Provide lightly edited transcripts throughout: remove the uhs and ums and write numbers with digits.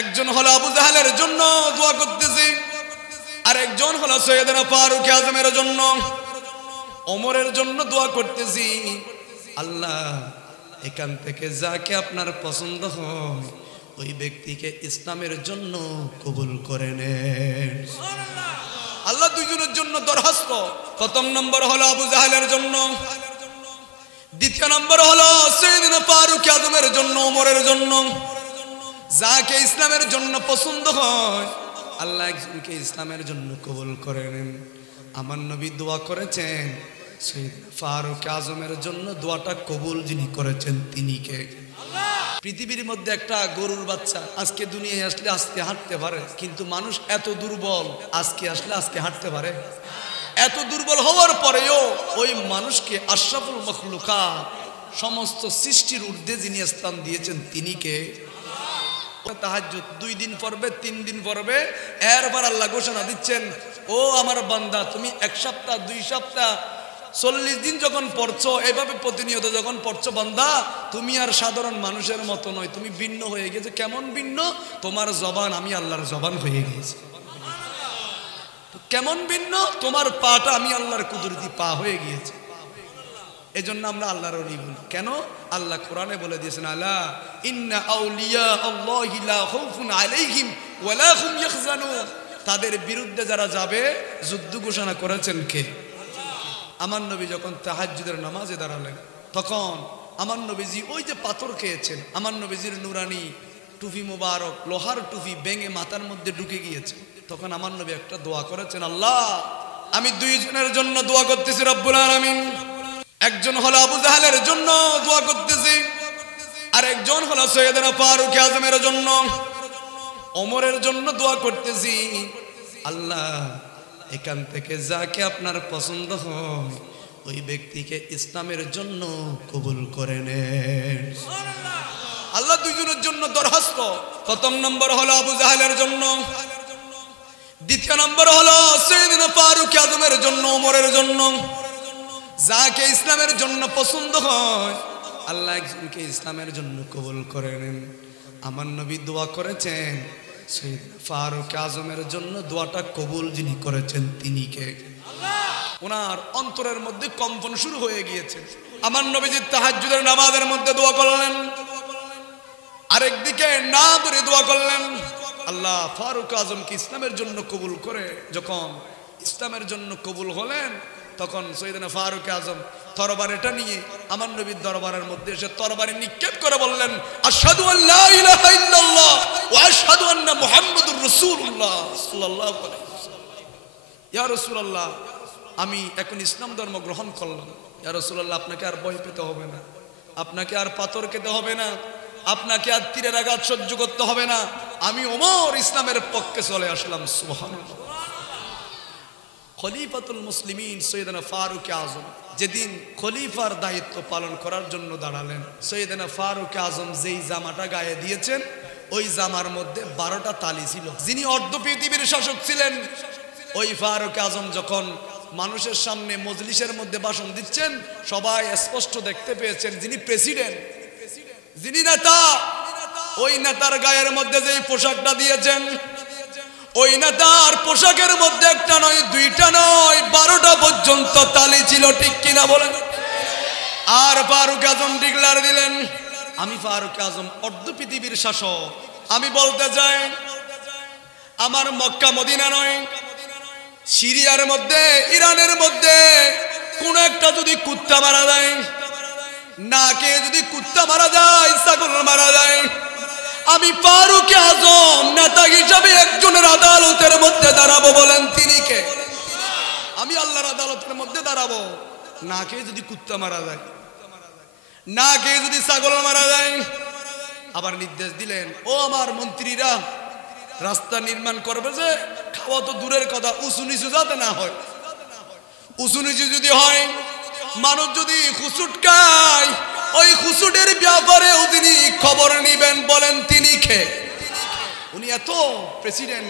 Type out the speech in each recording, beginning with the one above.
একজন হলো আবু জাহেলের জন্য দোয়া করতেছি, আর একজন হলো সৈয়দনা ফারুক আজমের জন্য, ওমরের জন্য দোয়া করতেছি। আল্লাহ এখান থেকে যাকে আপনার পছন্দ হয় ওই ব্যক্তিকে ইসলামের জন্য কবুল করে নেন। আল্লাহ দুইজনের জন্য দরখাস্ত। প্রথম নম্বর হলো আবু জাহেলের জন্য, দ্বিতীয় নম্বর হলো সৈয়দনা ফারুক আজমের জন্য, ওমরের জন্য। যাকে ইসলামের জন্য পছন্দ হয় আল্লাহ একজনকে ইসলামের জন্য কবুল করে নেন। আমার নবী দোয়া করেছেন সৈয়দনা ফারুক আজমের জন্য, দোয়াটা কবুল যিনি করেছেন তিনি কে? পৃথিবীর মধ্যে একটা গরুর বাচ্চা আজকে দুনিয়ায় আসলে আজকে হাঁটতে পারে, কিন্তু মানুষ এত দুর্বল, আজকে আসলে আজকে হাঁটতে পারে? এত দুর্বল হওয়ার পরেও ওই মানুষকে আশরাফুল মখলুকাত, সমস্ত সৃষ্টির ঊর্ধ্বে যিনি স্থান দিয়েছেন তিনি কে? তাহাজ্জুদ 2 দিন পড়বে, 3 দিন পড়বে, এরপর আল্লাহ ঘোষণা দিচ্ছেন, ও আমার বান্দা তুমি 1 সপ্তাহ 2 সপ্তাহ 40 দিন যখন পড়ছো, এভাবে প্রতিনিয়ত যখন পড়ছো বান্দা, তুমি আর সাধারণ মানুষের মতো নয়, তুমি ভিন্ন হয়ে গেছে। কেমন ভিন্ন? তোমার জবান আমি আল্লাহর জবান হয়ে গেছে। কেমন ভিন্ন? তোমার পাটা আমি আল্লাহর কুদরতি পা হয়ে গিয়েছে। এজন্য আমরা আল্লাহর ওলি বলি। কেন? আল্লাহ কোরআনে বলে দিয়েছেন, আলা ইন্না আউলিয়া আল্লাহি লা খাউফুন আলাইহিম ওয়া লা হুম ইয়াহজানুন। তাদের বিরুদ্ধে যারা যাবে যুদ্ধ ঘোষণা করেছেন কে? আমার নবী যখন তাহাজ্জুদের নামাজে দাঁড়ালেন, তখন আমার নবীজি ওই যে পাথর খেয়েছেন, আমার নবীজির নুরানি টুপি মুবারক, লোহার টুপি ভেঙে মাথার মধ্যে ঢুকে গিয়েছে। তখন আমার নবী একটা দোয়া করেছেন, আল্লাহ আমি 2 জনের জন্য দোয়া করতেছি রব্বুল আলামিন। একজন হলো আবু জাহেলের জন্য দোয়া করতেছি, আর একজন হলো সৈয়দনা ফারুক আজমের জন্য, ওমরের জন্য দোয়া করতেছি। আল্লাহ এখান থেকে যাকে আপনার পছন্দ হয় ওই ব্যক্তিকে ইসলামের জন্য কবুল করে নেন। আল্লাহ দুইজনের জন্য দরখাস্ত। প্রথম নম্বর হলো আবু জাহেলের জন্য, দ্বিতীয় নম্বর হলো সৈয়দনা ফারুক আজমের জন্য, ওমরের জন্য। যাকে ইসলামের জন্য পছন্দ হয় আল্লাহ একজনকে ইসলামের জন্য কবুল করে নেন। আমার নবী দোয়া করেছেন সৈয়দনা ফারুক আজমের জন্য, দোয়াটা কবুল যিনি করেছেন তিনি কে? ওনার অন্তরের মধ্যে কম্পন শুরু হয়ে গিয়েছে। আমার নবীজি তাহাজ্জুদের নামাজের মধ্যে দোয়া করলেন, আরেকদিকে না ধরে দোয়া করলেন, আল্লাহ ফারুক আজমকে ইসলামের জন্য কবুল করে। যখন ইসলামের জন্য কবুল হলেন, তখন সৈয়দনা ফারুক আজম তরবারিটা নিয়ে আমার নবীর দরবারের মধ্যে এসে তরবারি নিক্ষেপ করে বললেন, আশহাদু আল্লা ইলাহা ইল্লাল্লাহ ওয়া আশহাদু আন্না মুহাম্মাদুর রাসূলুল্লাহ সাল্লাল্লাহু আলাইহি ওয়াসাল্লাম। ইয়া রাসূলুল্লাহ আমি এখন ইসলাম ধর্ম গ্রহণ করলাম। ইয়া রাসূলুল্লাহ আপনাকে আর ভয় পেতে হবে না, আপনাকে আর পাথর খেতে হবে না, আপনাকে আর তীরের আঘাত সহ্য করতে হবে না। আমি ওমর ইসলামের পক্ষে চলে আসলাম। সুবহানাল্লাহ। খলিফাতুল মুসলিমিন সৈয়দনা ফারুক আজম যেদিন খলিফার দায়িত্ব পালন করার জন্য দাঁড়ালেন, সৈয়দনা ফারুক আজম যেই জামাটা গায়ে দিয়েছেন ওই জামার মধ্যে 12টা তালি ছিল। যিনি অর্ধ পৃথিবীর শাসক ছিলেন, ওই ফারুক আজম যখন মানুষের সামনে মজলিসের মধ্যে ভাষণ দিচ্ছেন, সবাই স্পষ্ট দেখতে পেয়েছেন যিনি প্রেসিডেন্ট, যিনি নেতা, ওই নেতার গায়ের মধ্যে যেই পোশাকটা দিয়েছেন, ওই নেতার পোশাকের মধ্যে একটা নয়, 2টা নয়, 12টা পর্যন্ত তালি ছিল। ঠিক কিনা বলেন? আর ফারুক আজম ডিক্লার দিলেন, আমি ফারুক আজম অর্ধ পৃথিবীর শাসক। আমি বলতে চাই আমার মক্কা মদিনা নয়, সিরিয়ার মধ্যে, ইরানের মধ্যে কোন একটা যদি কুত্তা মারা যায়, না কে যদি কুত্তা মারা যায়, ছাগল মারা যায়, আমি ফারুক আজম নেতা হিসাবে একজনের আদালতের মধ্যে দাঁড়াবো। বলেন তিনি কে? আমি আল্লাহর আদালতের মধ্যে দাঁড়াবো। না কে যদি কুত্তা মারা যায়, না কে যদি ছাগল মারা যায়। আবার নির্দেশ দিলেন, ও আমার মন্ত্রীরা, রাস্তা নির্মাণ করবে যে খাওয়া তো দূরের কথা, উঁচু নিচু যাতে না হয়। উঁচু নিচু যদি হয়, মানুষ যদি খুচুট খায়, ওই খুচুটের ব্যাপারেও তিনি খবর নিবেন। বলেন তিনি কে? উনি এত প্রেসিডেন্ট,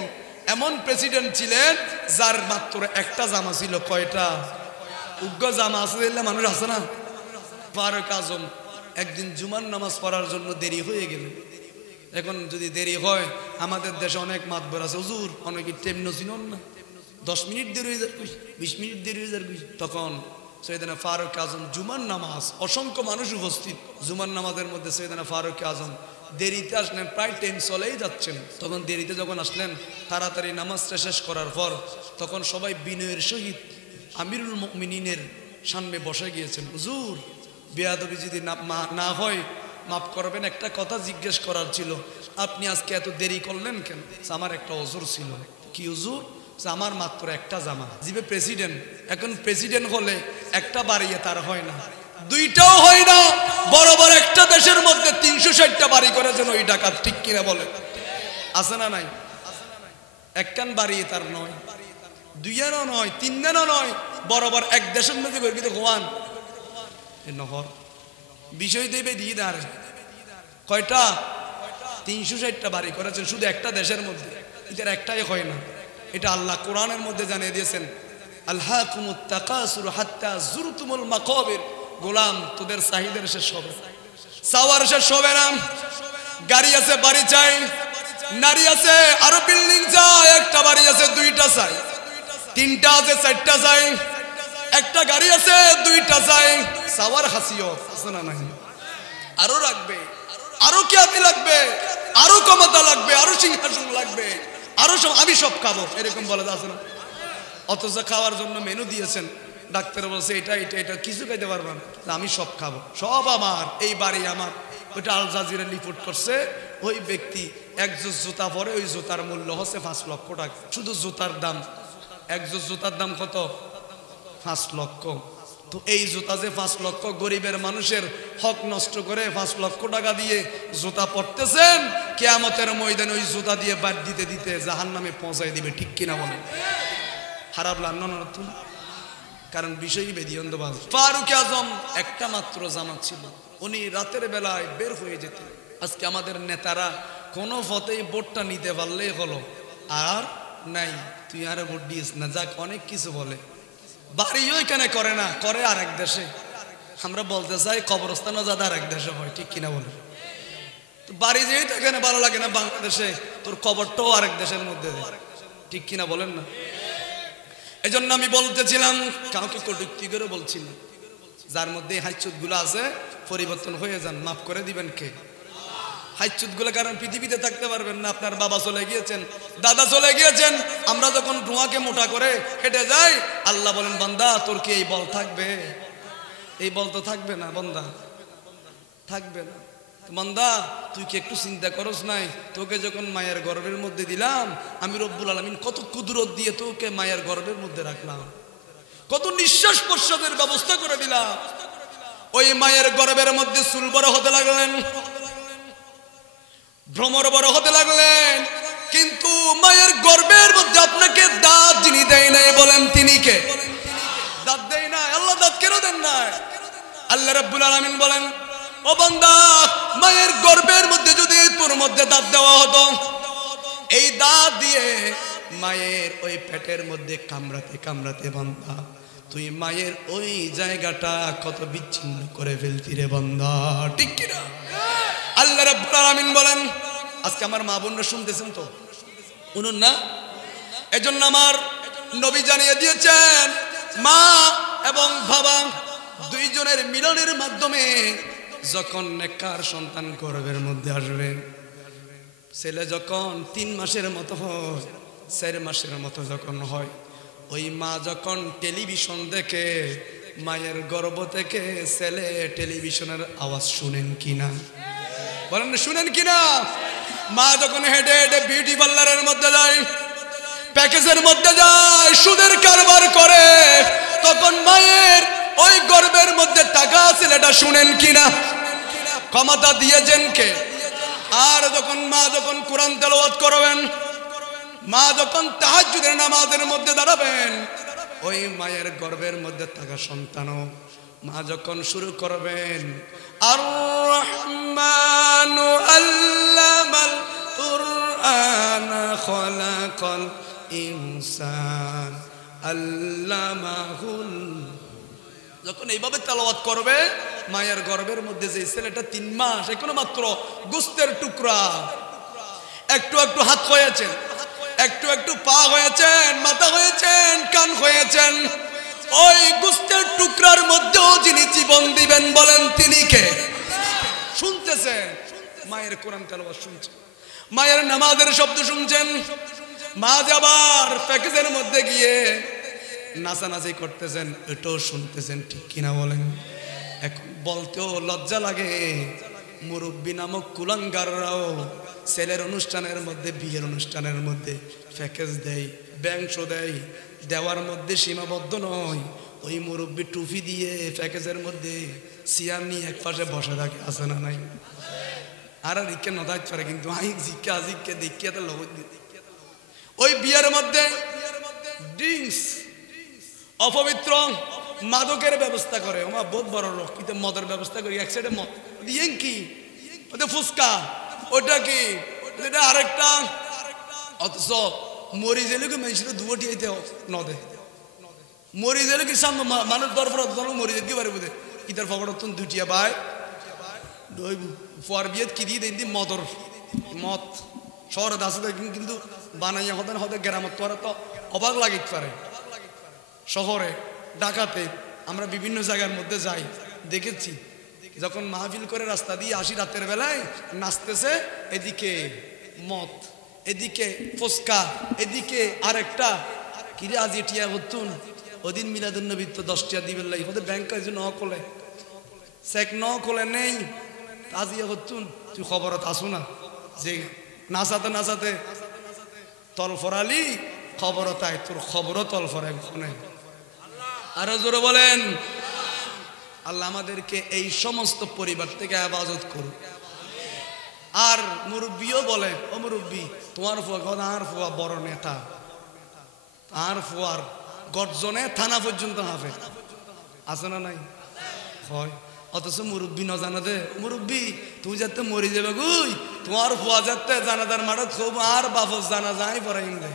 এমন প্রেসিডেন্ট ছিলেন যার মাত্র একটা জামা ছিল। কয়টা? উগ্র জামা আছে, মানুষ আছে না। ফারুক আজম একদিন জুমার নামাজ পড়ার জন্য দেরি হয়ে গেলেন। এখন যদি দেরি হয়, আমাদের দেশে অনেক মাতবর আছে, হুজুর অনেকে টেমন চিনন না, 10 মিনিট দেরি হয়ে যায়, 20 মিনিট দেরি হয়ে যায়। তখন সৈয়দনা ফারুক আজম জুমার নামাজ, অসংখ্য মানুষ উপস্থিত, জুমার নামাজের মধ্যে সৈয়দনা ফারুক আজম দেরিতে আসলেন, প্রায় টাইম চলেই যাচ্ছেন। তখন দেরিতে যখন আসলেন, তাড়াতাড়ি নামাজটা শেষ করার পর তখন সবাই বিনয়ের সহিত আমিরুল মুমিনিনের সামনে বসে গিয়েছেন। হুজুর বেয়াদবি যদি না হয় মাফ করবেন, একটা কথা জিজ্ঞেস করার ছিল, আপনি আজকে এত দেরি করলেন কেন? আমার একটা ওজর ছিল। কি হুজুর? আমার মাত্র একটা জামা। জিবে প্রেসিডেন্ট, এখন প্রেসিডেন্ট হলে একটা বাড়িয়ে তার হয় না, দুইটাও হয় না, বরাবর একটা দেশের মধ্যে 360টা বাড়ি করেছেন ওই ডাকাত, ঠিক কিনা বলে? আছে না নাই? একখান বাড়িয়ে তার নয়, দুইয়ানও নয়, তিনজনও নয়, বরাবর এক দেশের মধ্যে কিন্তু গোয়ান নহর বিষয় দেবে দিয়ে দাঁড়ে কয়টা? 360টা বাড়ি করেছেন শুধু একটা দেশের মধ্যে, এটার একটাই হয় না। এটা আল্লাহ কোরআনের মধ্যে জানিয়ে দিয়েছেন, আলহাকুমুত তাকাসুর হাত্তা যুরতুমুল মাকাবির। গোলাম, তোদের চাহিদার শেষ হবে, চাওয়ার শেষ হবে না। গাড়ি আছে, বাড়ি চাই, নারী আছে, আরো বিল্ডিং চাই, একটা বাড়ি আছে, দুইটা চাই, তিনটা আছে, চারটা চাই, একটা গাড়ি আছে, দুইটা চাই। চাওয়ার হাসিয়ত আছে না নাই? আরো রাখবে, আরো খ্যাতি লাগবে, আরো ক্ষমতা লাগবে, আরো সিংহাসন লাগবে, আরো সব, আমি সব খাবো, এরকম বলে আছে না? অথচ খাওয়ার জন্য মেনু দিয়েছেন, ডাক্তার বলছে এটা এটা এটা কিছু খাইতে পারবেন, আমি সব খাবো, সব আমার, এই বাড়ি আমার। ওইটা আল জাজিরা রিপোর্ট করছে, ওই ব্যক্তি একজোড় জুতা পরে, ওই জুতার মূল্য হচ্ছে 5 লক্ষ টাকা। শুধু জুতার দাম, একজোড় জুতার দাম কত? 5 লক্ষ। তো এই জুতা যে 5 লক্ষ, গরিবের মানুষের হক নষ্ট করে 5 লক্ষ টাকা দিয়ে জুতা পরতেছেন, কিয়ামতের ময়দানে ওই জুতা দিয়ে বাদ দিতে দিতে জাহান্নামে পৌঁছায় দিবে, ঠিক কিনা বলে? খারাপ লাগলো না? কারণ বিষয়ই বেদিয়ন্দবাজ। ফারুক আজম একটা মাত্র জামা ছিল, উনি রাতের বেলায় বের হয়ে যেতেন। আজকে আমাদের নেতারা কোনো পথেই ভোটটা নিতে পারলেই হলো, আর নাই তুই আরে ভোট দিস না, যাক অনেক কিছু বলে। বাড়িও এখানে করে না, করে আরেক দেশে। আমরা বলতে চাই কবরস্থানও যাতে আরেক দেশে হয়, ঠিক কিনা বলে? তো বাড়ি যেহেতু এখানে ভালো লাগে না বাংলাদেশে, তোর কবরটাও আরেক দেশের মধ্যে, ঠিক কিনা বলেন না? এই জন্য আমি বলতেছিলাম, কাউকে কটূক্তি করে বলছি না, যার মধ্যে হাইচুত গুলো আছে পরিবর্তন হয়ে যান, মাফ করে দিবেন কে? হাইচুত গুলো, কারণ পৃথিবীতে থাকতে পারবেন না, আপনার বাবা চলে গিয়েছেন, দাদা চলে গিয়েছেন। আমরা যখন ধোঁয়াকে মোটা করে হেঁটে যাই, আল্লাহ বলেন বান্দা তোর কি এই বল থাকবে? এই বল তো থাকবে না বান্দা, থাকবে না। বান্দা তুই কি একটু চিন্তা করস নাই, তোকে যখন মায়ের গর্ভের মধ্যে দিলাম, আমি রব্বুল আলামিন কত কুদরত দিয়ে তোকে মায়ের গর্ভের মধ্যে রাখলাম, কত নিঃশ্বাস প্রশ্বাসের ব্যবস্থা করে দিলাম। ওই মায়ের গর্ভের মধ্যে চুল বড় হতে লাগলেন, ভ্রমর বড় হতে লাগলেন, কিন্তু মায়ের গর্ভের মধ্যে আপনাকে দাঁত যিনি দেয় নাই, বলেন তিনি কে? দাঁত দেয় না, আল্লাহ দাঁত কেন দেন না? আল্লাহ রাব্বুল আলামিন বলেন, ও বান্দা, মায়ের গর্ভের মধ্যে যদি তোর মধ্যে দাঁত দেওয়া হতো, এই দাঁত দিয়ে মায়ের ওই পেটের মধ্যে কামড়াতে কামড়াতে বান্দা তুই মায়ের ওই জায়গাটা কত বিচ্ছিন্ন করে ফেলতি রে বান্দা, ঠিক কিনা? আল্লাহ রাব্বুল আলামিন বলেন, আজকে আমার মা বোনরা শুনতেছেন তো, শুনুন না? এজন্য আমার নবী জানিয়ে দিয়েছেন, মা এবং বাবা দুইজনের মিলনের মাধ্যমে যখন নেককার সন্তান গর্ভের মধ্যে আসবে, ছেলে যখন 3 মাসের মতো হয়, 4 মাসের মতো যখন হয়, ওই মা যখন টেলিভিশন দেখে, মায়ের গর্ভ থেকে ছেলে টেলিভিশনের আওয়াজ শুনেন কিনা? বলেন শুনেন কিনা? মা যখন হেঁটে হেঁটে বিউটি পার্লারের মধ্যে যায়, প্যাকেজের মধ্যে যায়, সুদের কারবার করে, তখন মায়ের ওই গর্ভের মধ্যে টাকা ছেলেটা শুনেন কিনা? ক্ষমতা দিয়েছেন কে? আর যখন মা যখন কোরআন তেলাওয়াত করবেন, মা যখন তাহাজ্জুদের নামাজের মধ্যে দাঁড়াবেন, ওই মায়ের গর্ভের মধ্যে থাকা সন্তানও মা যখন শুরু করবেন, আর রহমানু আল্লামাল কুরআন খলাকাল ইনসান আল্লামাহুল, যখন এইভাবে তেলাওয়াত করবে, মায়ের গর্ভের মধ্যে যে ছেলেটা 3 মাস এখনো মাত্র গোস্তের টুকরা, একটু একটু হাত হয়েছেন, একটু একটু পা হয়েছেন, মাথা হয়েছেন, কান হয়েছেন, ওই গোস্তের টুকরার মধ্যেও যিনি জীবন দিবেন বলেন তিনি কে? শুনতেছেন মায়ের কোরআন তেলাওয়াত শুনছেন, মায়ের নামাজের শব্দ শুনছেন, মা যাবার প্যাকেজের মধ্যে গিয়ে নাচানাচি করতেছেন, এটাও শুনতেছেন, ঠিক কিনা বলেন? এখন বলতেও লজ্জা লাগে, মুরব্বী নামক কুলাঙ্গাররাও ছেলের অনুষ্ঠানের মধ্যে, বিয়ের অনুষ্ঠানের মধ্যে প্যাকেজ দেয়, ব্যাংশ দেয়, দেওয়ার মধ্যে সীমাবদ্ধ নয়। ওই মুরব্বী টুপি দিয়ে প্যাকেজের মধ্যে সিয়ার নিয়ে এক পাশে বসে থাকে, আছে না নাই? আর রিকে নদাজ পারে, কিন্তু জিজ্ঞা দেখিয়া তো লোক ওই বিয়ের মধ্যে ড্রিঙ্কস, অপবিত্র মাদকের ব্যবস্থা করে। আমার বহুত বড় লোক, কিন্তু মদের ব্যবস্থা করি, এক সাইডে মদ দিয়ে কি ওটা ফুচকা, ওটা কি এটা আরেকটা, অথচ মরি গেলে কি মানুষের দুটি আইতে নদে, মরি গেলে কি সামনে মানুষ দরবার মরি যেতে পারে বুঝে ইতার ফবর দুটিয়া ভাই ফর বিয়ে কি দিয়ে দিন মদর মদ শহরে আছে, কিন্তু বানাইয়া হতেন হতে গ্রামত তোরা তো অবাক লাগিতে পারে। শহরে ঢাকাতে আমরা বিভিন্ন জায়গার মধ্যে যাই, দেখেছি যখন মাহফিল করে রাস্তা দিয়ে আসি রাতের বেলায় নাচতেছে, এদিকে মদ, এদিকে ফুচকা, এদিকে আরেকটা কিরে আজ এটিয়া হতুন ওদিন মিলাদুন নবী তো 10 টিয়া দিবেন লাই ওদের ব্যাংক কাজে ন খোলে চেক ন খোলে নেই, আজিয়া হতুন তুই খবরত আসু না যে নাচাতে নাচাতে তল ফরালি খবরত আয়, তোর খবরও তল ফরাই ফোনে। আরো জোরে বলেন আল্লাহ আমাদেরকে এই সমস্ত পরিবার থেকে হেফাজত করুক। আর মুরব্বীও বলে, ও মুরব্বী তোমার ফুয়া, আর ফুয়া বড় নেতা, আর ফুয়ার গর্জনে থানা পর্যন্ত হাফে, আছে না নাই? হয়, অথচ মুরব্বী ন জানাতে, মুরব্বী তুই যাতে মরি যাবে গুই, তোমার ফুয়া যাতে জানাজার মাঠে খুব আর বাপস জানা যায় পরে ইন্দে,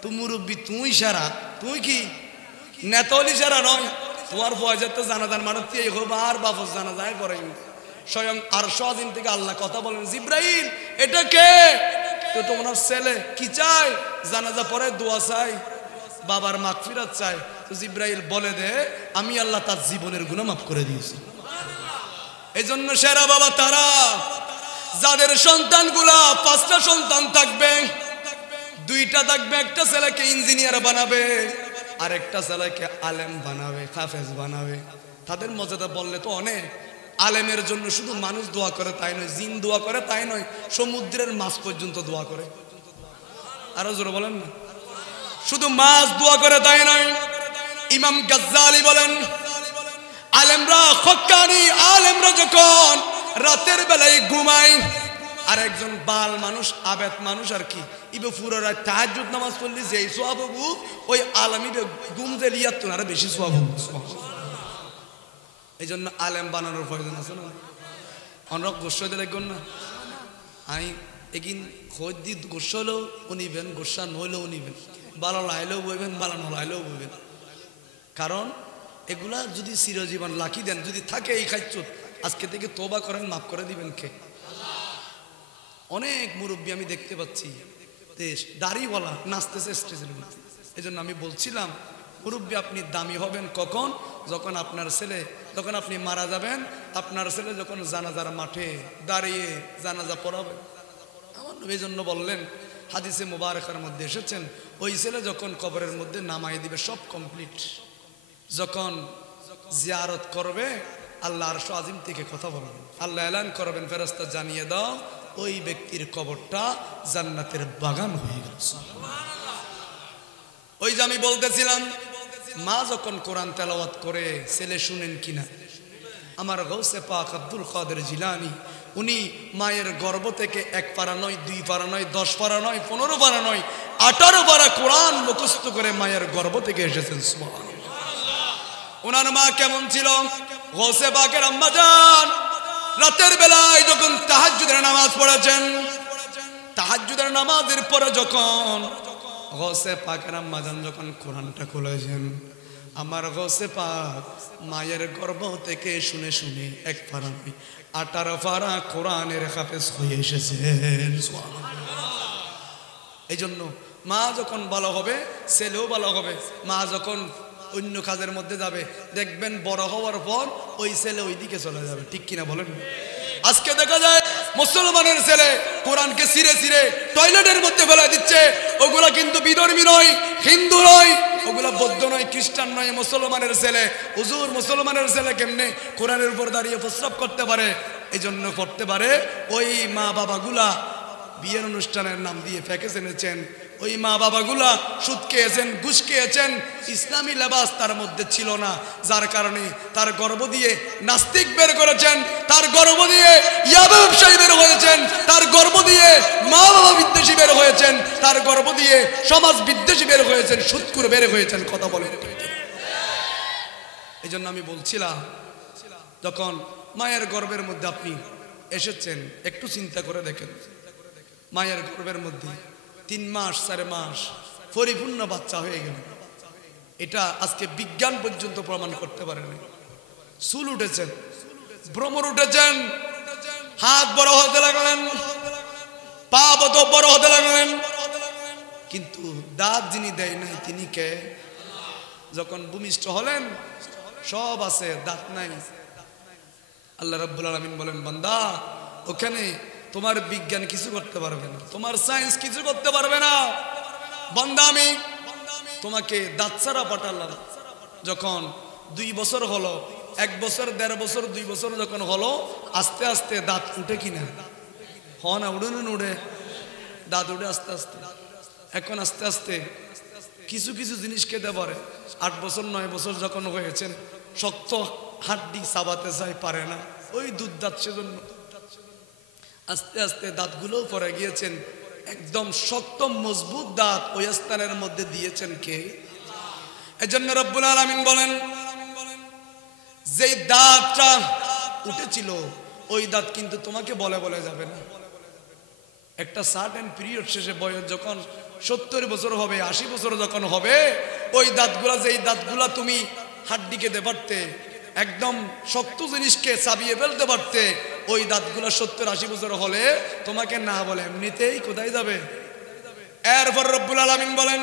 তুই মুরব্বী, তুই সারা, তুই কি নেতলি সারা নয়, তোমার ফুয়া যাতে জানাজার মাঠে খুব আর বাপস জানা যায় পরে ইন্দে। স্বয়ং আর দিন থেকে আল্লাহ কথা বলেন, জিব্রাইল এটা কে? তো তোমার ছেলে কি চাই? জানাজা পরে দোয়া চাই, বাবার মাগফিরাত চাই। তো জিব্রাইল বলে দে আমি আল্লাহ তার জীবনের গুনাহ মাফ করে দিয়েছি। এই জন্য সেরা বাবা তারা যাদের সন্তানগুলা 5টা সন্তান থাকবে, 2টা থাকবে, একটা ছেলেকে ইঞ্জিনিয়ার বানাবে আর একটা ছেলেকে আলেম বানাবে, হাফেজ বানাবে। তাদের মর্যাদা বললে তো অনেক। আলেমের জন্য শুধু মানুষ দোয়া করে তাই নয়, জিন দোয়া করে তাই নয়, সমুদ্রের মাছ পর্যন্ত দোয়া করে। আরো জোরে বলেন না, শুধু মাছ দোয়া করে তাই নয়। ইমাম গাজ্জালি বলেন আলেমরা হক্কানি আলেমরা যখন রাতের বেলায় ঘুমায়, আর একজন বাল মানুষ আবেদ মানুষ আর কি ইবে পুরো রাত তাহাজ্জুদ নামাজ পড়লে যেই সওয়াব হবু, ওই আলেমী ঘুম দিলে ইয়াত আরো বেশি সওয়াব হবু। এই জন্য আলেম বানানোর প্রয়োজন আছে না? অনেক গোস্বা দিলে না, আমি এগিন খোঁজ দি গোস্বা হলেও উনিবেন, গোস্বা নইলেও উনিবেন, ভালো লাইলেও বইবেন, ভালো নলাইলেও বইবেন। কারণ এগুলা যদি চিরজীবন লাখি দেন, যদি থাকে এই খাইছ আজকে থেকে তোবা করেন, মাফ করে দিবেন কে? অনেক মুরব্বী আমি দেখতে পাচ্ছি দেশ দাড়িওয়ালা নাচতেছে স্টেজের মধ্যে। এই জন্য আমি বলছিলাম মুরব্বী আপনি দামি হবেন কখন? যখন আপনার ছেলে, যখন আপনি মারা যাবেন, আপনার ছেলে যখন জানাজার মাঠে দাঁড়িয়ে জানাজা পড়াবে। আমার নবী এই জন্য বললেন, হাদিসে মুবারকের মধ্যে এসেছেন, ওই ছেলে যখন কবরের মধ্যে নামাই দিবে সব কমপ্লিট, যখন জিয়ারত করবে আল্লাহ আরশ আজিম থেকে কথা বলবেন, আল্লাহ এলান করবেন ফেরেশতা জানিয়ে দাও ওই ব্যক্তির কবরটা জান্নাতের বাগান হয়ে গেছে। ওই যে আমি বলতেছিলাম মা যখন কোরআন তেলাওয়াত করে ছেলে শুনেন কিনা, আমার গৌসে পাক আব্দুল কাদের জিলানী উনি মায়ের গর্ভ থেকে 1 পারা নয়, 2 পারা নয়, 10 পারা নয়, 15 পারা নয়, 18 পারা কোরআন মুখস্থ করে মায়ের গর্ভ থেকে এসেছেন। সুবহানাল্লাহ। ওনার মা কেমন ছিল? গৌসে পাকের আম্মা জান রাতের বেলায় যখন তাহাজ্জুদের নামাজ পড়েছেন, তাহাজ্জুদের নামাজের পরে যখন গৌসে পাকের আম্মা জান যখন কোরআনটা খুলেছেন, আমার গৌসে পাক মায়ের গর্ভ থেকে শুনে শুনে এক পারা নয় 18 পারা কোরআনের হাফেজ হয়ে এসেছেন। এই জন্য মা যখন ভালো হবে ছেলেও ভালো হবে। মা যখন অন্য কাজের মধ্যে যাবে দেখবেন বড় হওয়ার পর ওই ছেলে ওই দিকে চলে যাবে, ঠিক কিনা বলেন? আজকে দেখা যায় মুসলমানের ছেলে কোরআনকে ছিঁড়ে ছিঁড়ে টয়লেটের মধ্যে ফেলে দিচ্ছে। ওগুলা কিন্তু বিধর্মী নয়, হিন্দু নয়, ওগুলা বৌদ্ধ নয়, খ্রিস্টান নয়, মুসলমানের ছেলে। হুজুর মুসলমানের ছেলে কেমনে কোরআনের উপর দাঁড়িয়ে প্রস্রাব করতে পারে? এই জন্য করতে পারে ওই মা বাবাগুলা বিয়ের অনুষ্ঠানের নাম দিয়ে প্যাকেজ এনেছেন। ওই মা বাবাগুলা সুদ খেয়েছেন, ঘুষ খেয়েছেন, ইসলামী লেবাস তার মধ্যে ছিল না, যার কারণে তার গর্ভ দিয়ে নাস্তিক বের করেছেন, তার গর্ভ দিয়ে ইয়াবা ব্যবসায়ী বের হয়েছেন, তার গর্ভ দিয়ে মা বাবা বিদ্বেষী বের হয়েছেন, তার গর্ভ দিয়ে সমাজ বিদ্বেষী বের হয়েছেন, সুদখোর বের হয়েছেন। কথা বলেন। এই জন্য আমি বলছিলাম যখন মায়ের গর্ভের মধ্যে আপনি এসেছেন একটু চিন্তা করে দেখেন, মায়ের গর্ভের মধ্যে 3 মাস 4 মাস পরিপূর্ণ বাচ্চা হয়ে গেল। এটা আজকে বিজ্ঞান পর্যন্ত প্রমাণ করতে পারে না। চুল উঠেছেন, ভ্রমর উঠেছেন, হাত বড় হতে লাগলেন, পা বড় হতে লাগলেন, কিন্তু দাঁত যিনি দেয় নাই তিনি কে? যখন ভূমিষ্ঠ হলেন সব আছে, দাঁত নাই। আল্লাহ রাব্বুল আলামিন বলেন, বান্দা ওখানে তোমার বিজ্ঞান কিছু করতে পারবে না, তোমার সায়েন্স কিছু করতে পারবে না। বান্দা আমি তোমাকে দাঁত ছাড়া পাঠালাম। যখন 2 বছর হলো, 1 বছর 1.5 বছর 2 বছর যখন হলো, আস্তে আস্তে দাঁত উঠে কিনা? না, উড়ে উড়ে দাঁত উঠে আস্তে আস্তে। এখন আস্তে আস্তে কিছু কিছু জিনিস খেতে পারে। 8 বছর 9 বছর যখন হয়েছেন শক্ত হাড্ডি চাবাতে চাই, পারে না, ওই দুধ দাঁত, সেজন্য আস্তে আস্তে দাঁতগুলোও পড়ে গিয়েছেন। একদম শক্ত মজবুত দাঁত ওই স্থানের মধ্যে দিয়েছেন কে? এজন্য রব্বুল আলামিন বলেন, যেই দাঁতটা উঠেছিল ওই দাঁত কিন্তু তোমাকে বলে বলে যাবে না। একটা সার্টেন পিরিয়ড শেষে বয়স যখন 70 বছর হবে, 80 বছর যখন হবে, ওই দাঁতগুলা, যেই দাঁতগুলা তুমি হাড্ডি খেতে পারতে, একদম শক্ত জিনিসকে চাবিয়ে ফেলতে পারতে, ওই দাঁতগুলা 70-80 বছর হলে তোমাকে না বলে এমনিতেই কোথায় যাবে? এরপর রব্বুল আলামিন বলেন,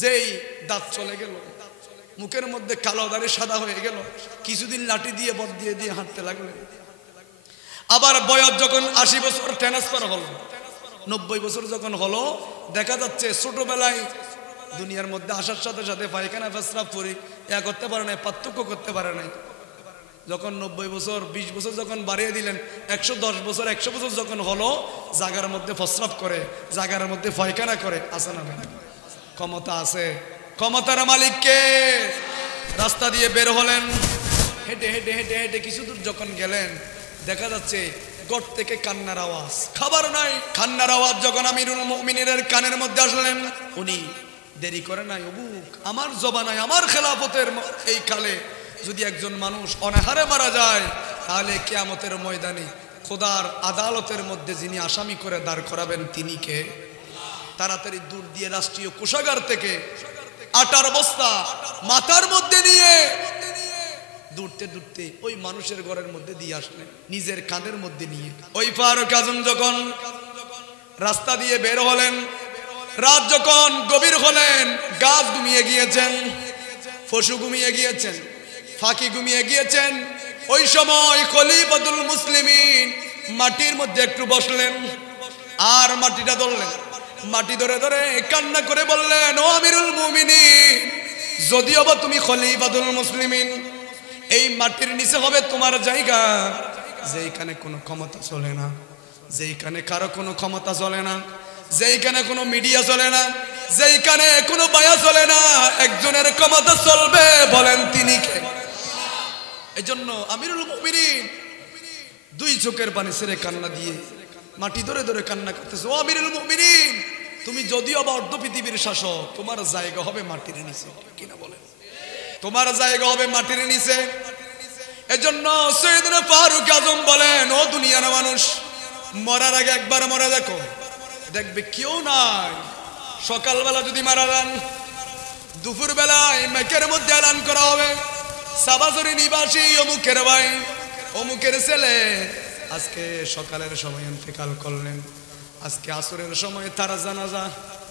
যেই দাঁত চলে গেল, মুখের মধ্যে কালো দাড়ি সাদা হয়ে গেল, কিছুদিন লাঠি দিয়ে বদ দিয়ে দিয়ে হাঁটতে লাগলে। আবার বয়স যখন 80 বছর ট্রান্সফার হলো, 90 বছর যখন হলো, দেখা যাচ্ছে ছোটবেলায় দুনিয়ার মধ্যে আসার সাথে সাথে পায়খানা পেশাব পরি করতে পারে নাই, পার্থক্য করতে পারে নাই। যখন 90 বছর 20 বছর যখন বাড়িয়ে দিলেন, 110 বছর 100 বছর যখন হলো, জায়গার মধ্যে প্রস্রাব করে, জায়গার মধ্যে পায়খানা করে। আছে না? ক্ষমতা আছে। ক্ষমতার মালিককে। রাস্তা দিয়ে বের হলেন, হেঁটে হেঁটে হেঁটে হেঁটে কিছু দূর যখন গেলেন, দেখা যাচ্ছে গড় থেকে কান্নার আওয়াজ, খাবার নাই, কান্নার আওয়াজ যখন আমিরুল মুমিনিনের কানের মধ্যে আসলেন, উনি দেরি করে নাই, অবুক আমার জবানায়, আমার খেলাফতের এই কালে যদি একজন মানুষ অনাহারে মারা যায়, তাহলে কিয়ামতের ময়দানে খোদার আদালতের মধ্যে যিনি আসামি করে দাঁড় করাবেন তিনি কে? তাড়াতাড়ি দূর দিয়ে রাষ্ট্রীয় কোষাগার থেকে আটার বস্তা মাথার মধ্যে নিয়ে দূরতে দূরতে ওই মানুষের ঘরের মধ্যে দিয়ে আসলেন, নিজের কাঁধের মধ্যে নিয়ে। ওই ফারুক আজম যখন রাস্তা দিয়ে বের হলেন, রাত যখন গভীর হলেন, গাছ ঘুমিয়ে গিয়েছেন, পশু ঘুমিয়ে গিয়েছেন, ফাঁকি ঘুমিয়ে গিয়েছেন, ওই সময় খলিফাতুল মুসলিমিন মাটির মধ্যে একটু বসলেন আর মাটিটা ধরলেন। মাটি ধরে ধরে কান্না করে বললেন, ও আমিরুল মুমিনিন, যদিও বা তুমি খলিফাতুল মুসলিমিন, এই মাটির নিচে হবে তোমার জায়গা, যেখানে কোনো ক্ষমতা চলে না, যেখানে কারো কোনো ক্ষমতা চলে না, যেখানে কোনো মিডিয়া চলে না, যেখানে কোনো বায়া চলে না, একজনের ক্ষমতা চলবে, বলেন তিনি কে? এজন্য আমিরুল মুমিনিন 2 চোখের পানি ছেড়ে কান্না দিয়ে মাটি ধরে ধরে কান্না করতেছে। ও আমিরুল মুমিনিন, তুমি যদিও বা অর্ধ পৃথিবীর শাসক, তোমার জায়গা হবে মাটির নিচে, কিনা বলেন? তোমার জায়গা হবে মাটির নিচে। এজন্য সৈয়দনা ফারুক আজম বলেন, ও দুনিয়ার মানুষ, মরার আগে একবার মরে দেখো, দেখবে কেউ নাই। সকালবেলা যদি মারা যান, দুপুর বেলায় মাইকের মধ্যে এলান করা হবে, সাবাজুরি নিবাসী অমুকের ভাই, অমুকের ছেলে আজকে সকালের সময় ইন্তেকাল করলেন, আজকে আসরের সময় তার জানাজা।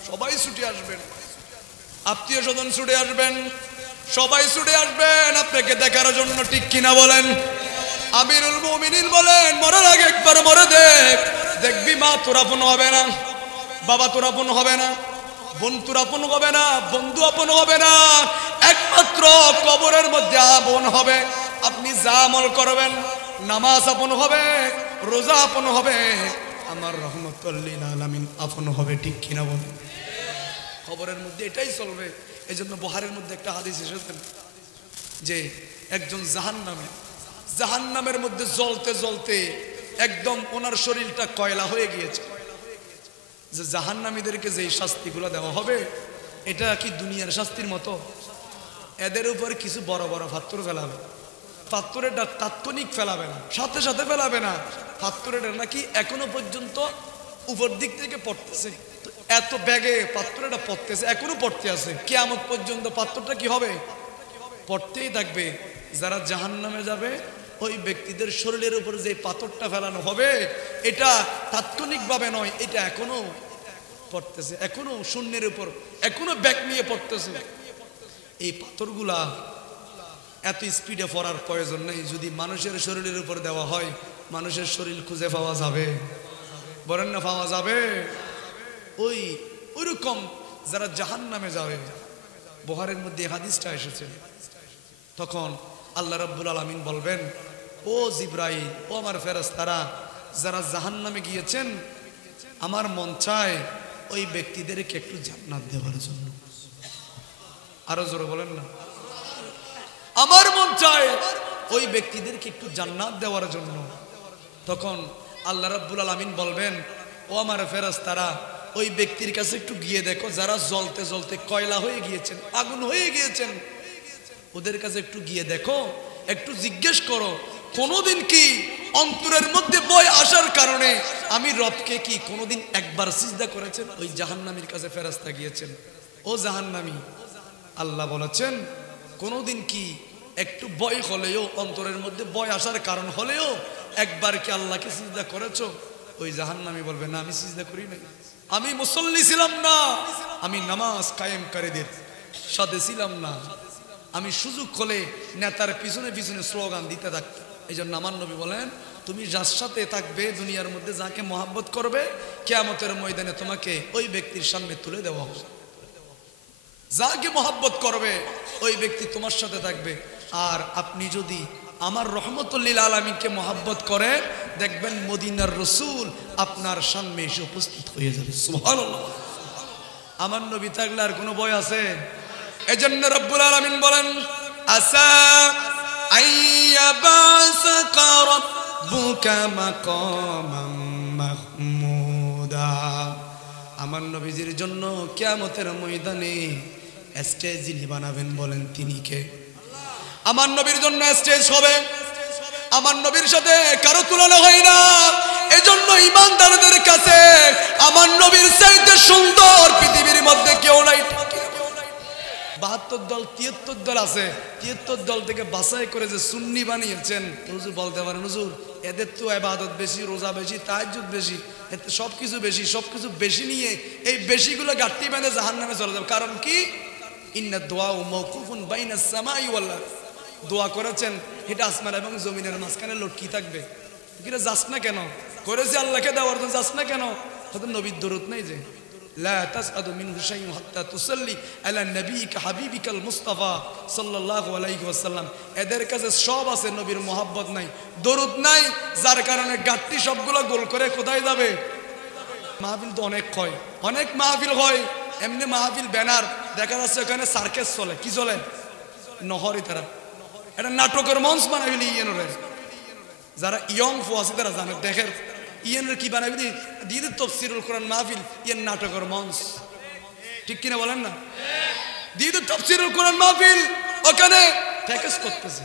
সবাই ছুটে আসবেন, আত্মীয় স্বজন ছুটে আসবেন, সবাই ছুটে আসবেন আপনাকে দেখার জন্য, ঠিক কিনা বলেন? আমিরুল মুমিনিন বলেন, মরার আগে একবার মরে দেখ, দেখবি মা তোর আপন হবে না, বাবা তোর আপন হবে না, বোন তোর আপন হবে না, বন্ধু আপন হবে না, একমাত্র কবরের মধ্যে আপন হবে আপনি যা আমল করবেন। নামাজ আপন হবে, রোজা আপন হবে, আমার রহমতুল লিল আলামিন আপন হবে, ঠিক কিনা বলেন? কবরের মধ্যে এটাই চলবে। এই জন্য বুখারীর মধ্যে একটা হাদিস এসেছে যে একজন জাহান্নামের মধ্যে জ্বলতে জ্বলতে একদম ওনার শরীরটা কয়লা হয়ে গিয়েছে। যে জাহান্নামীদেরকে যেই শাস্তিগুলো দেওয়া হবে, এটা কি দুনিয়ার শাস্তির মতো? এদের উপর কিছু বড় বড় পাথর ফেলাবে, পাথরেরটা তাৎক্ষণিক ফেলাবে না, সাথে সাথে ফেলাবে না, পাথরেরটা নাকি এখনো পর্যন্ত উপর দিক থেকে পড়তেছে, এত ব্যাগে পাথরটা পড়তেছে, এখনো পড়তে আছে, কিয়ামত পর্যন্ত পাথরটা কি হবে? পড়তেই থাকবে। যারা জাহান্নামে যাবে ওই ব্যক্তিদের শরীরের উপর যে পাথরটা ফেলানো হবে, এটা তাৎক্ষণিকভাবে নয়, এটা এখনো পড়তেছে, এখনো শূন্যের উপর এখনো ব্যাগ নিয়ে পড়তেছে। এই পাথরগুলা এত স্পিডে পড়ার প্রয়োজন নেই। যদি মানুষের শরীরের উপর দেওয়া হয়, মানুষের শরীর খুঁজে পাওয়া যাবে? বলেন না, পাওয়া যাবে? ওইরকম যারা জাহান্নামে যাবে, বুখারীর মধ্যে হাদিসটা এসেছে, তখন আল্লাহ রাব্বুল আলামিন বলবেন, ও জিবরাইল, ও আমার ফেরেশতারা, যারা জাহান্নামে গিয়েছেন, আমার মন চায় ওই ব্যক্তিদেরকে একটু জান্নাত দেওয়ার জন্য। আরো জোরে বলেন না, আমার মন চায় ওই ব্যক্তিদেরকে একটু জান্নাত দেওয়ার জন্য। তখন আল্লাহ রাব্বুল আলামিন বলবেন, ও আমার ফেরেশতারা, ওই ব্যক্তির কাছে একটু গিয়ে দেখো যারা জ্বলতে জ্বলতে কয়লা হয়ে গিয়েছেন, আগুন হয়ে গিয়েছেন, ওদের কাছে একটু গিয়ে দেখো, একটু জিজ্ঞেস করো, কোনোদিন কি অন্তরের মধ্যে ভয় আসার কারণে আমি রবকে কি কোনোদিন একবার সিজদা করেছেন? ওই জাহান্নামীর কাছে ফেরেশতা গিয়েছেন, ও জাহান্নামী, আল্লাহ বলেছেন কোনোদিন কি একটু ভয় হলেও, অন্তরের মধ্যে ভয় আসার কারণ হলেও একবার কি আল্লাহকে সিজদা করেছো? ওই জাহান্নামী বলবে, না, আমি সিজদা করি নাই, আমি মুসল্লি ছিলাম না, আমি নামাজ কায়েমকারীদের সাথে ছিলাম না, আমি সুযোগ হলে নেতার পিছনে পিছনে স্লোগান দিতে থাকতাম। এই জন্য আমার নবী বলেন, তুমি যার সাথে থাকবে দুনিয়ার মধ্যে, যাকে মহাব্বত করবে, কিয়ামতের ময়দানে তোমাকে ওই ব্যক্তির সামনে তুলে দেওয়া হবে। যাকে মহাব্বত করবে ওই ব্যক্তি তোমার সাথে থাকবে। আর আপনি যদি আমার রহমতুল লিল আলামিনকে মহাব্বত করে, দেখবেন মদিনার রাসূল আপনার সামনে এসে উপস্থিত হয়ে যাবে। সুবহানাল্লাহ। আমার নবী থাকলে আর কোনো ভয় আছে? এজন্য রব্বুল আলামিন বলেন, আসা আইয়াবাসাকা রাব্বুকা মাকামান মাহমুদা। আমার নবীজির জন্য কিয়ামতের ময়দানে স্টেজ যিনি বানাবেন, বলেন তিনি কে? আমার নবীর জন্য স্টেজ হবে, আমার নবীর সাথে কারো তুলনা হয় না। এজন্য ইমানদারদের কাছে আমার নবীর চাইতে সুন্দর পৃথিবীর মধ্যে কেউ নাই। 72 দল 73 দল আছে, 73 দল থেকে বাছাই করে যে সুন্নি বানিয়েছেন, হুজুর বলতে পারেন, হুজুর এদের তো ইবাদত বেশি, রোজা বেশি, তাহাজ্জুদ বেশি, এতে সবকিছু বেশি, সবকিছু বেশি নিয়ে এই বেশিগুলো গাঁটটি বেঁধে জাহান্নামে চলে যাবে। কারণ কি? ইন্না দুআ মাওকুফুন বাইনাস সামাই ওয়াল আরদ। দোয়া করেছেন, এটা আসমান এবং জমিনের মাঝখানে লটকি থাকবে। কিরা যাস না কেন? করেছে আল্লাহকে দেওয়ার জন্য, যাস না কেন? হয়তো নবীর দরুদ নাই যে লা তাসআদু মিনহু শাইউন হাত্তা তুসাল্লি আলা নবিয়িকা হাবিবিকাল মুস্তাফা সাল্লাল্লাহু আলাইহি ওয়াসাল্লাম। এদের কাছে সব আছে, নবীর মোহাব্বত নাই, দরুদ নাই, যার কারণে গাঁটটি সবগুলো গোল করে কোথায় যাবে? মাহফিল তো অনেক হয়, অনেক মাহফিল হয়, এমনি মাহফিল ব্যানার দেখা যাচ্ছে, ওখানে সার্কেস চলে, কি চলে? নহরি তারা এটা নাটকের মঞ্চ বানাবিলি ইয়েনরে, যারা ইয়ং ফো আছে তারা জানে, দেখের ইয়েনের কি বানাবিলি দিদি তাফসীরুল কোরআন মাহফিল, ইয়েন নাটকের মঞ্চ, ঠিক কিনা বলেন না? দিদি তাফসীরুল কোরআন মাহফিল ওখানে প্যাকেজ করতেছে।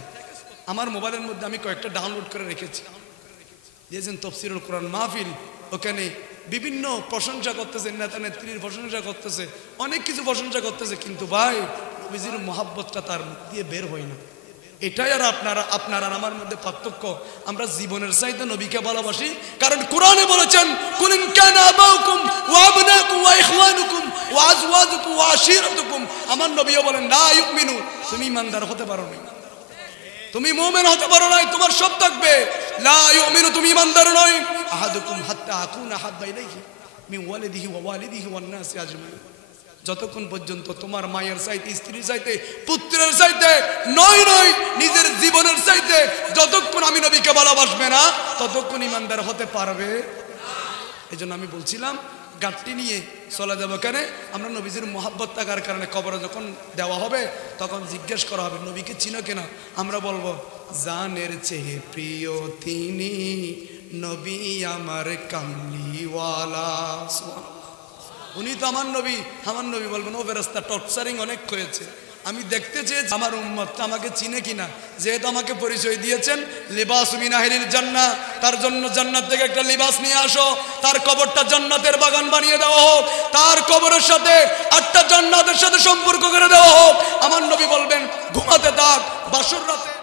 আমার মোবাইলের মধ্যে আমি কয়েকটা ডাউনলোড করে রেখেছি, দিয়েছেন তাফসীরুল কোরআন মাহফিল, ওখানে বিভিন্ন প্রশংসা করতেছে, নেতা নেত্রীর প্রশংসা করতেছে, অনেক কিছু প্রশংসা করতেছে, কিন্তু ভাই নবীজির মহাব্বতটা তার মুখ দিয়ে বের হয় না। এটাই আর আপনার আর আমার মধ্যে পার্থক্য। আমরা জীবনের চাইতে নবীকে ভালোবাসি, কারণ কোরআনে বলেছেন কুল ইন কানা আবাউকুম ওয়া আবনাকুম ওয়া ইখওয়ানুকুম ওয়া আজওয়াজুকুম ওয়া আশীরাতুকুম। আমার নবীও বলেন লা ইউমিনু, তুমি ইমানদার হতে পারো না, তুমি মুমিন হতে পারো না, তোমার সব থাকবে লা ইউমিনু, তুমি ইমানদার নয়, আহাদুকুম হাত্তা আকুনা হাব্বা ইলাইহি মিন ওয়ালিদিহি ওয়া ওয়ালিদিহি ওয়ান নাসি আজমাইন। যতক্ষণ পর্যন্ত তোমার মায়ের চাইতে, স্ত্রীর চাইতে, পুত্রের চাইতে নয় নিজের জীবনের চাইতে যতক্ষণ আমি নবীকে ভালোবাসবে না ততক্ষণ ইমানদার হতে পারবে। এই জন্য আমি বলছিলাম গাঁটটি নিয়ে চলে যাবো কেন? আমরা নবীজির মহাব্বত থাকার কারণে কবরে যখন দেওয়া হবে তখন জিজ্ঞেস করা হবে নবীকে চিনো কিনা? আমরা বলবো জানের চেয়ে প্রিয় তিনি, নবী আমার কামলিওয়ালা। উনি তো আমার নবী। আমার নবী বলবেন ও ফেরেশতা টর্চারিং অনেক হয়েছে, আমি দেখতে চেয়েছি আমার উম্মত আমাকে চিনে কিনা। যেহেতু আমাকে পরিচয় দিয়েছেন লিবাস মিন আহলিল জান্নাহ, তার জন্য জান্নাত থেকে একটা লিবাস নিয়ে আসো, তার কবরটা জান্নাতের বাগান বানিয়ে দেওয়া হোক, তার কবরের সাথে 8টা জান্নাতের সাথে সম্পর্ক করে দেওয়া হোক। আমার নবী বলবেন ঘুমাতে থাক, বাসর রাতে